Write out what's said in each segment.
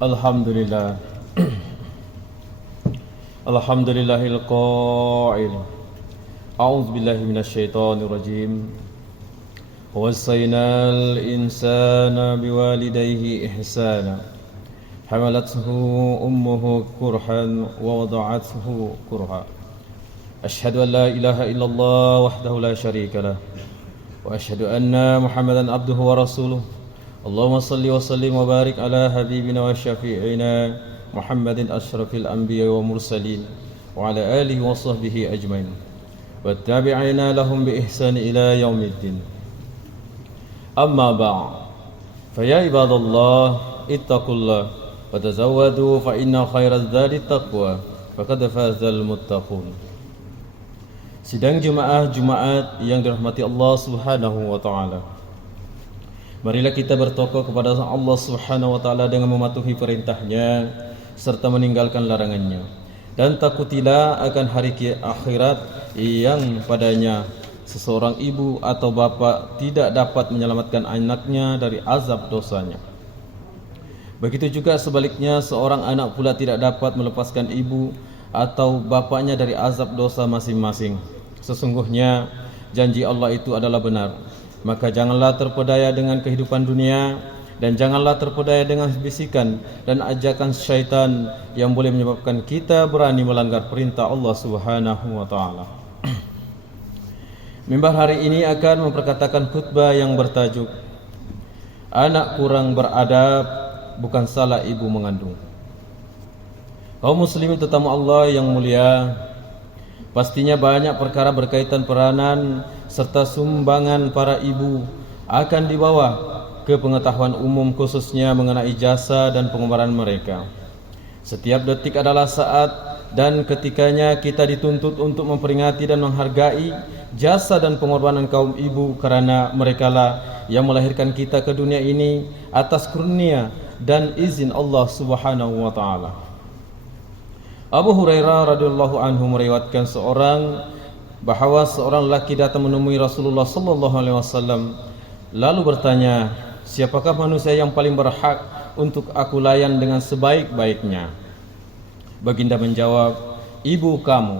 Alhamdulillah. Alhamdulillahil qail. A'udzu billahi minasyaitonir rajim. Wassaynal insana biwalidayhi ihsana. Hamalathu ummuhu kurhan wa wada'athu kurha. Ashhadu an la ilaha illallah wahdahu la syarika lah. Wa ashhadu anna Muhammadan abduhu wa rasuluh. Allahumma salli wa sallim wa barik ala habibina wa syafi'ina Muhammadin asyrafil anbiya wa mursalin wa ala alihi wa sahbihi ajmain wa tabi'ina lahum bi ihsani ila yaumiddin. Amma ba'd. Fa ya ibadallah ittaqullah wa tazawwadu fa inna khairaz zadi taqwa faqad fazal muttaqun. Sidang jemaah Jumat yang dirahmati Allah Subhanahu wa taala. Marilah kita bertakwa kepada Allah Subhanahu wa taala dengan mematuhi perintahnya serta meninggalkan larangannya. Dan takutilah akan hari akhirat yang padanya seseorang ibu atau bapa tidak dapat menyelamatkan anaknya dari azab dosanya. Begitu juga sebaliknya, seorang anak pula tidak dapat melepaskan ibu atau bapaknya dari azab dosa masing-masing. Sesungguhnya janji Allah itu adalah benar. Maka janganlah terpedaya dengan kehidupan dunia, dan janganlah terpedaya dengan bisikan dan ajakan syaitan yang boleh menyebabkan kita berani melanggar perintah Allah Subhanahu wa taala. Mimbar hari ini akan memperkatakan khutbah yang bertajuk Anak kurang beradab bukan salah ibu mengandung. Kaum muslimin tetamu Allah yang mulia, pastinya banyak perkara berkaitan peranan serta sumbangan para ibu akan dibawa ke pengetahuan umum, khususnya mengenai jasa dan pengorbanan mereka. Setiap detik adalah saat dan ketikanya kita dituntut untuk memperingati dan menghargai jasa dan pengorbanan kaum ibu, karena merekalah yang melahirkan kita ke dunia ini atas kurnia dan izin Allah Subhanahu wa taala. Abu Hurairah radhiyallahu anhu meriwayatkan bahwa seorang lelaki datang menemui Rasulullah sallallahu alaihi wasallam lalu bertanya, "Siapakah manusia yang paling berhak untuk aku layan dengan sebaik-baiknya?" Baginda menjawab, "Ibu kamu."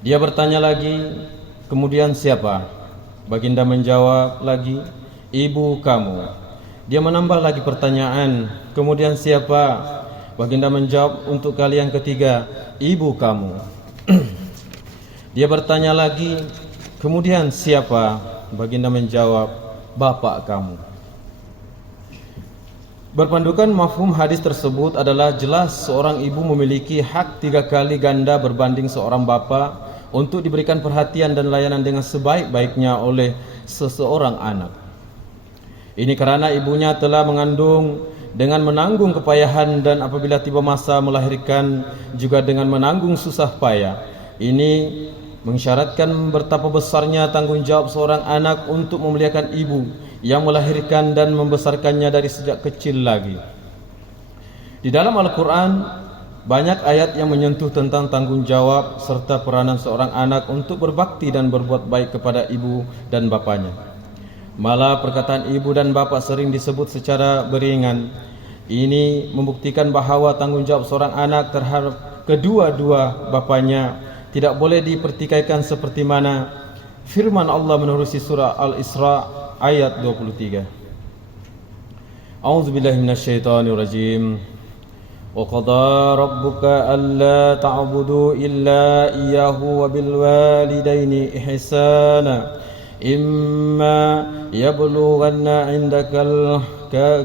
Dia bertanya lagi, "Kemudian siapa?" Baginda menjawab lagi, "Ibu kamu." Dia menambah lagi pertanyaan, "Kemudian siapa?" Baginda menjawab untuk kali yang ketiga, "Ibu kamu." Dia bertanya lagi, "Kemudian siapa?" Baginda menjawab, "Bapak kamu." Berpandukan mafhum hadis tersebut adalah jelas seorang ibu memiliki hak 3 kali ganda berbanding seorang bapa untuk diberikan perhatian dan layanan dengan sebaik-baiknya oleh seseorang anak. Ini karena ibunya telah mengandung dengan menanggung kepayahan, dan apabila tiba masa melahirkan juga dengan menanggung susah payah. Ini mensyaratkan betapa besarnya tanggung jawab seorang anak untuk memuliakan ibu yang melahirkan dan membesarkannya dari sejak kecil lagi. Di dalam Al-Quran banyak ayat yang menyentuh tentang tanggung jawab serta peranan seorang anak untuk berbakti dan berbuat baik kepada ibu dan bapanya. Malah perkataan ibu dan bapak sering disebut secara beringan. Ini membuktikan bahawa tanggung jawab seorang anak terhadap kedua-dua bapanya tidak boleh dipertikaikan, seperti mana firman Allah menerusi surah Al-Isra ayat 23. A'udzubillahi minasyaitonir rajim. Wa qada rabbuka alla ta'budu illa iyyahu wa bil walidaini ihsana. Imma yablughanna 'indakal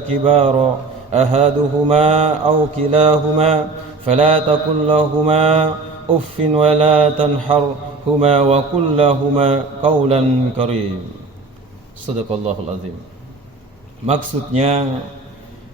kibara ahaduhuma aw kilahuma fala taqul lahumā uffin wa la tanharhuma wa qul lahumā qawlan karim. Shadaqallahul azim. Maksudnya,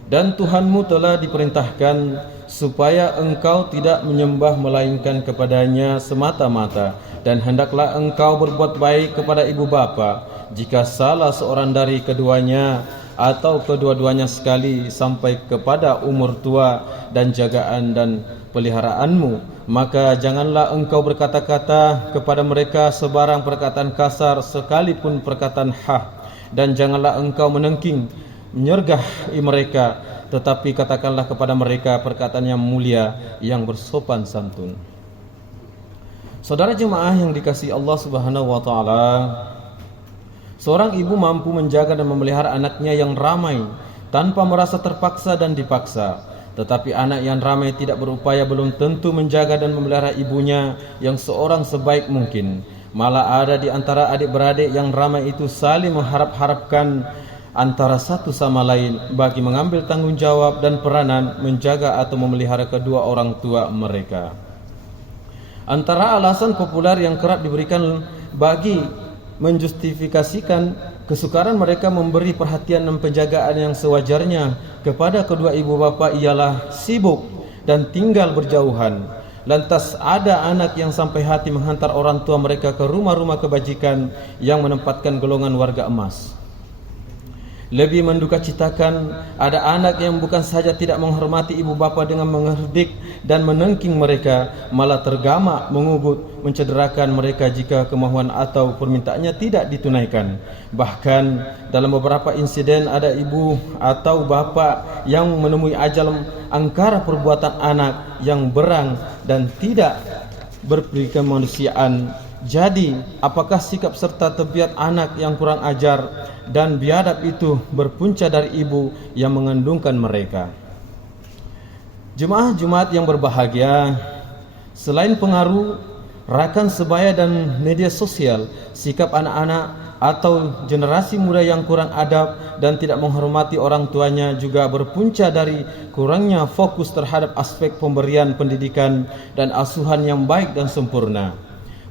dan Tuhanmu telah diperintahkan supaya engkau tidak menyembah melainkan kepadanya semata-mata, dan hendaklah engkau berbuat baik kepada ibu bapa jika salah seorang dari keduanya atau kedua-duanya sekali sampai kepada umur tua dan jagaan dan peliharaanmu, maka janganlah engkau berkata-kata kepada mereka sebarang perkataan kasar sekalipun perkataan hak, dan janganlah engkau menengking menyergahi mereka tetapi katakanlah kepada mereka perkataan yang mulia yang bersopan santun. Saudara jemaah yang dikasihi Allah Subhanahu wa taala, seorang ibu mampu menjaga dan memelihara anaknya yang ramai tanpa merasa terpaksa dan dipaksa. Tetapi anak yang ramai tidak berupaya belum tentu menjaga dan memelihara ibunya yang seorang sebaik mungkin. Malah ada di antara adik-beradik yang ramai itu saling mengharap-harapkan antara satu sama lain bagi mengambil tanggung jawab dan peranan menjaga atau memelihara kedua orang tua mereka. Antara alasan populer yang kerap diberikan bagi menjustifikasikan kesukaran mereka memberi perhatian dan penjagaan yang sewajarnya kepada kedua ibu bapa ialah sibuk dan tinggal berjauhan. Lantas ada anak yang sampai hati menghantar orang tua mereka ke rumah-rumah kebajikan yang menempatkan golongan warga emas. Lebih mendukacitakan, ada anak yang bukan saja tidak menghormati ibu bapa dengan mengherdik dan menengking mereka, malah tergamak, mengugut, mencederakan mereka jika kemahuan atau permintaannya tidak ditunaikan. Bahkan dalam beberapa insiden ada ibu atau bapa yang menemui ajal angkara perbuatan anak yang berang dan tidak berkemanusiaan. Jadi, apakah sikap serta tabiat anak yang kurang ajar dan biadab itu berpunca dari ibu yang mengandungkan mereka? Jemaah Jumat yang berbahagia, selain pengaruh rakan sebaya dan media sosial, sikap anak-anak atau generasi muda yang kurang adab dan tidak menghormati orang tuanya juga berpunca dari kurangnya fokus terhadap aspek pemberian pendidikan dan asuhan yang baik dan sempurna.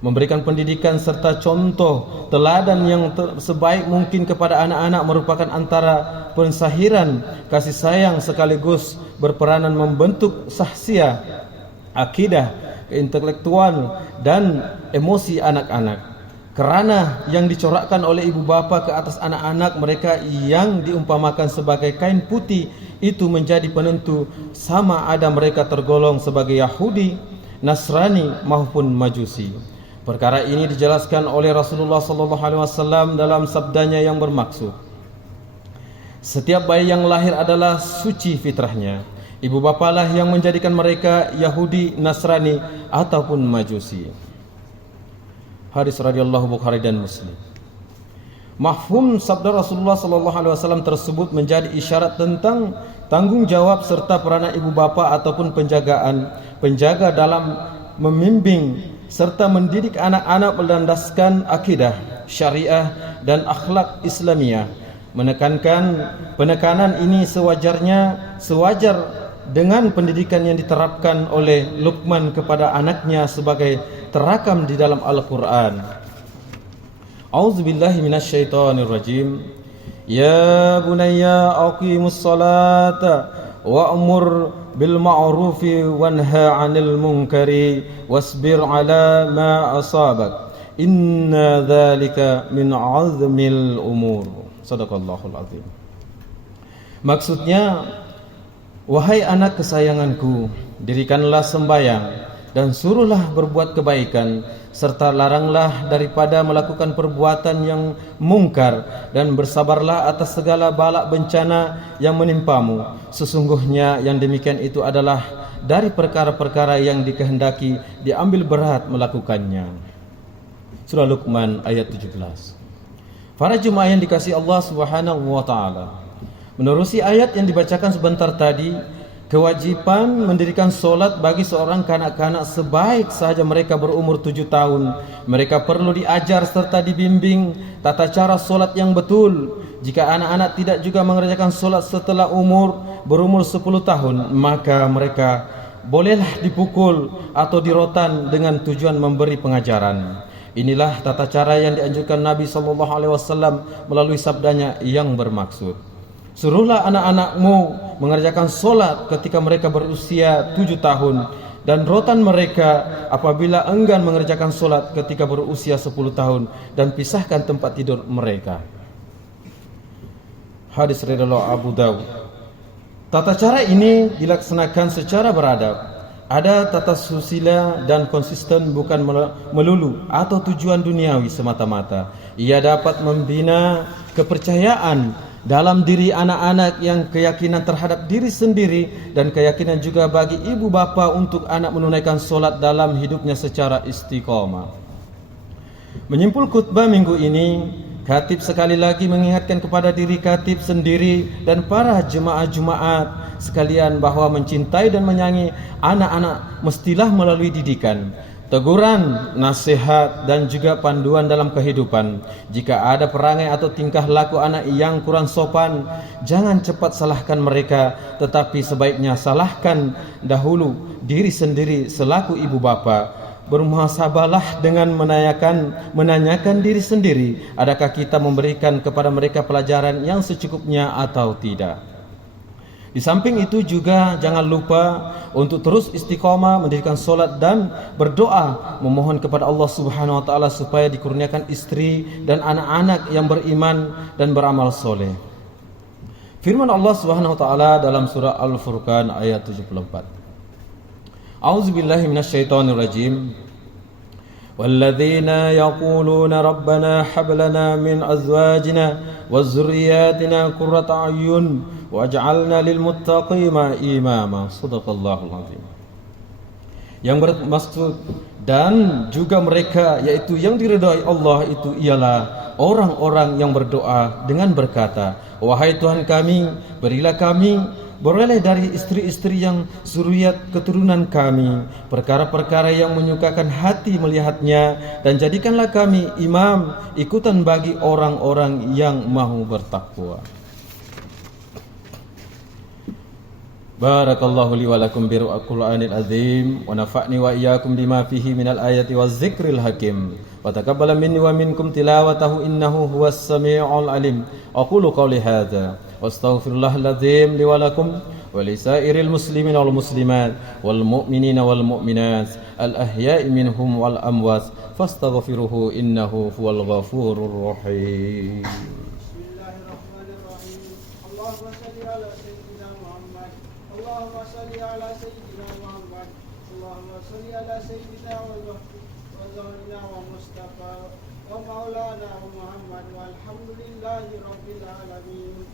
Memberikan pendidikan serta contoh teladan yang sebaik mungkin kepada anak-anak merupakan antara pensahiran kasih sayang sekaligus berperanan membentuk sahsiah, akidah, intelektual dan emosi anak-anak. Kerana yang dicorakkan oleh ibu bapa ke atas anak-anak mereka yang diumpamakan sebagai kain putih itu menjadi penentu sama ada mereka tergolong sebagai Yahudi, Nasrani maupun Majusi. Perkara ini dijelaskan oleh Rasulullah SAW dalam sabdanya yang bermaksud, setiap bayi yang lahir adalah suci fitrahnya. Ibu bapalah yang menjadikan mereka Yahudi, Nasrani ataupun Majusi. Hadis radhiyallahu Bukhari dan Muslim. Mafhum sabda Rasulullah SAW tersebut menjadi isyarat tentang tanggung jawab serta peranan ibu bapa ataupun penjaga dalam membimbing serta mendidik anak-anak berlandaskan akidah, syariah dan akhlak Islamiyah. Penekanan ini sewajar dengan pendidikan yang diterapkan oleh Luqman kepada anaknya sebagai terakam di dalam Al-Quran. A'udzubillahi minasyaitonirrajim. Ya bunayya aqimus salata wa'mur bil ma'rufi wanha 'anil munkari wasbir 'ala ma asabak inna dzalika min 'azmil umur. Shadaqallahul azim. Maksudnya, wahai anak kesayanganku, dirikanlah sembahyang dan suruhlah berbuat kebaikan serta laranglah daripada melakukan perbuatan yang mungkar dan bersabarlah atas segala bala bencana yang menimpamu. Sesungguhnya yang demikian itu adalah dari perkara-perkara yang dikehendaki diambil berat melakukannya. Surah Luqman ayat 17. Para jemaah yang dikasihi Allah Subhanahu wa taala, menerusi ayat yang dibacakan sebentar tadi, kewajiban mendirikan solat bagi seorang kanak-kanak sebaik sahaja mereka berumur 7 tahun. Mereka perlu diajar serta dibimbing tata cara solat yang betul. Jika anak-anak tidak juga mengerjakan solat setelah berumur 10 tahun, maka mereka bolehlah dipukul atau dirotan dengan tujuan memberi pengajaran. Inilah tata cara yang dianjurkan Nabi SAW melalui sabdanya yang bermaksud, suruhlah anak-anakmu mengerjakan solat ketika mereka berusia 7 tahun dan rotan mereka apabila enggan mengerjakan solat ketika berusia 10 tahun dan pisahkan tempat tidur mereka. Hadis riwayat Abu Dawud. Tata cara ini dilaksanakan secara beradab. Ada tata susila dan konsisten, bukan melulu atau tujuan duniawi semata-mata. Ia dapat membina kepercayaan dalam diri anak-anak yang keyakinan terhadap diri sendiri dan keyakinan juga bagi ibu bapa untuk anak menunaikan solat dalam hidupnya secara istiqamah. Menyimpul khutbah minggu ini, khatib sekali lagi mengingatkan kepada diri khatib sendiri dan para jemaah Jumaat sekalian bahwa mencintai dan menyayangi anak-anak mestilah melalui didikan, teguran, nasihat dan juga panduan dalam kehidupan. Jika ada perangai atau tingkah laku anak yang kurang sopan, jangan cepat salahkan mereka, tetapi sebaiknya salahkan dahulu diri sendiri selaku ibu bapa. Bermuhasabahlah dengan menanyakan diri sendiri, adakah kita memberikan kepada mereka pelajaran yang secukupnya atau tidak. Di samping itu juga jangan lupa untuk terus istiqamah mendirikan solat dan berdoa memohon kepada Allah Subhanahu wa taala supaya dikurniakan istri dan anak-anak yang beriman dan beramal soleh. Firman Allah Subhanahu wa taala dalam surah Al-Furqan ayat 74. A'udzubillahi minasyaitonirrajim. والذين يقولون ربنا هب لنا من أزواجنا وذرياتنا قرة أعين واجعلنا للمتقين إماما. Shadaqallahul azim. Yang bermaksud dan juga mereka, yaitu yang diridhai Allah, itu ialah orang-orang yang berdoa dengan berkata, wahai Tuhan kami, berilah kami beroleh dari istri-istri yang zuriat keturunan kami perkara-perkara yang menyukakan hati melihatnya, dan jadikanlah kami imam ikutan bagi orang-orang yang mahu bertakwa. Barakallahu li wa lakum bi Qur'anil azim wa nafa'ni wa iyyakum bima fihi minal ayati waz zikril hakim wa taqabbala minni wa minkum tilawatahu innahu huwas samiul alim. Aqulu qawli hadza wastaghfirullahal azim li wa lakum wa lisairil muslimina wal muslimat wal mu'minina wal mu'minat al ahya'i minhum wal amwat fastaghfiruhu innahu huwal ghafurur rahim. اللهم صل على سيدنا محمد اللهم صل على سيدنا وزهرنا ومصطفى ومولانا محمد والحمد لله رب العالمين.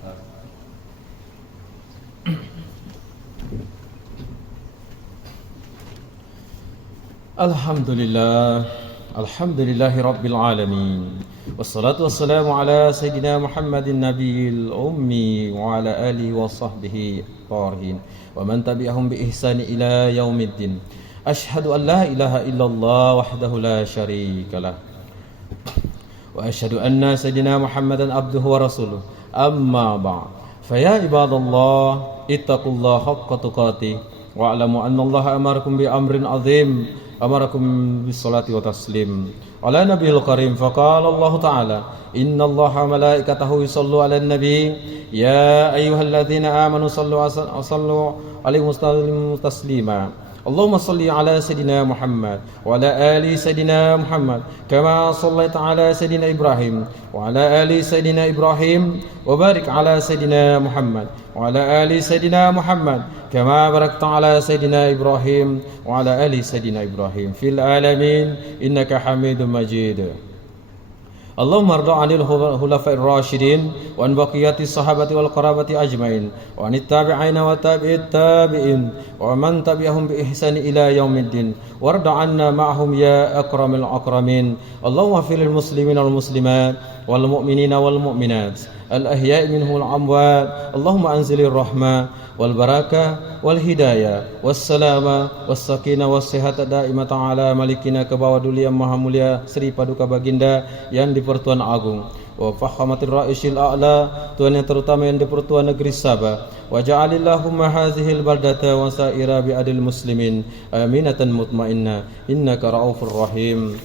Alhamdulillahi rabbil alamin. Wassalatu wassalamu ala sayyidina Muhammadin nabiyil ummi wa ala alihi wa sahbihi tarihin wa man tabi'ahum bi ihsani ila yaumiddin. Asyhadu an la ilaha illallah wahdahu la syarikalah wa asyhadu anna sayyidina Muhammadan abduhu wa rasuluh. Amma ba'd. Fa ya ibadallah ittaqullaha haqqa tuqatih wa alamu anna Allah amarakum bi amrin azim, amarakum bis salati wa taslim ala nabiyil karim. Faqala Allah ta'ala inna Allah wa malaikatahu yusallu ala nabi ya ayyuhalladzina amanu sallu alaihi wa sallimu taslima. Allahumma salli ala sayyidina Muhammad wa ala ali sayyidina Muhammad kama sallaita ala sayyidina Ibrahim wa ala ali sayyidina Ibrahim wa barik ala sayyidina Muhammad wa ala ali sayyidina Muhammad kama barakta ala sayyidina Ibrahim wa ala ali sayyidina Ibrahim fil alamin innaka Hamidum Majid. Allahumma arda 'anil khulafa'ir rasyidin wa an baqiyati sahabati wal qarabati ajmain wa anit tabi'ina wa tabi'it tabi'in wa man tabi'ahum bi ihsani ila yaumiddin warda 'anna ma'hum ya akramul akramin. Allahumma fil muslimin wal muslimat wal mu'minina wal mu'minat al ahya'i minhum wal amwat. Allahumma anzilir rahmah wal barakah wal hidayah was salama was sakinah was sihata daimatan ala malikina, ke bawah duli yang maha mulia Sri Paduka Baginda yang di Pertuan Agung wa fahamatir ra'isyil a'la, Tuhan yang terutama yang di Pertuan Negeri Sabah. Wa ja'alillahumma hazihil baldata wa sa'ira bi'adil muslimin aminatan mutmainnah innaka ra'ufur rahim.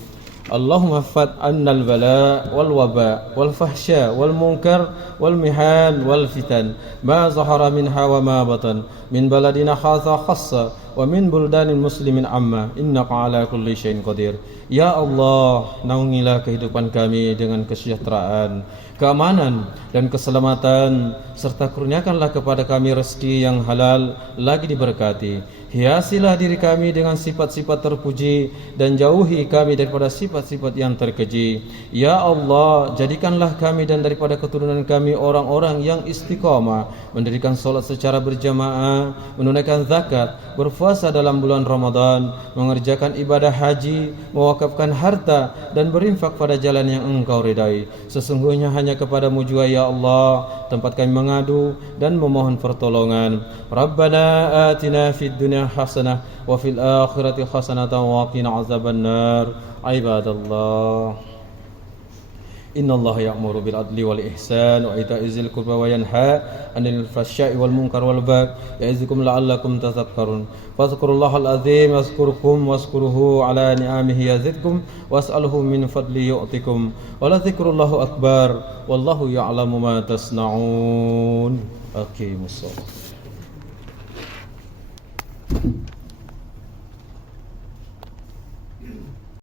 Allahumma fad annal bala wal waba wal fahsya wal munkar wal mihan wal fitan ma zahara minha wa ma batan min baladina khassa wa min buldanil muslimin amma innaka ala kulli syai'in qadir. Ya Allah, naungilah kehidupan kami dengan kesejahteraan, keamanan dan keselamatan, serta kurniakanlah kepada kami rezeki yang halal lagi diberkati. Hiasilah diri kami dengan sifat-sifat terpuji dan jauhi kami daripada sifat-sifat yang terkeji. Ya Allah, jadikanlah kami dan daripada keturunan kami orang-orang yang istiqamah, mendirikan solat secara berjamaah, menunaikan zakat, berpuasa dalam bulan Ramadan, mengerjakan ibadah haji, mewakafkan harta dan berinfak pada jalan yang Engkau ridai. Sesungguhnya hanya kepadamu jua ya Allah tempat kami mengadu dan memohon pertolongan. Rabbana atina fid dunya hasanah wa fil akhirati hasanatan wa qina azabannar. Ibadallah, innallaha ya'muru bil adli wal ihsan wa ita'i dzil qurba wa yanha 'anil fahsya'i wal munkar wal baghi ya'izukum la'allakum tadhakkarun. Fadhkurullahal azim yazkurkum wazkuruhu ala ni'amihi yazidkum was'aluhu min fadli yu'tikum wa la dzikrullahi akbar wallahu ya'lamu ma tasna'un. Aqimussalah.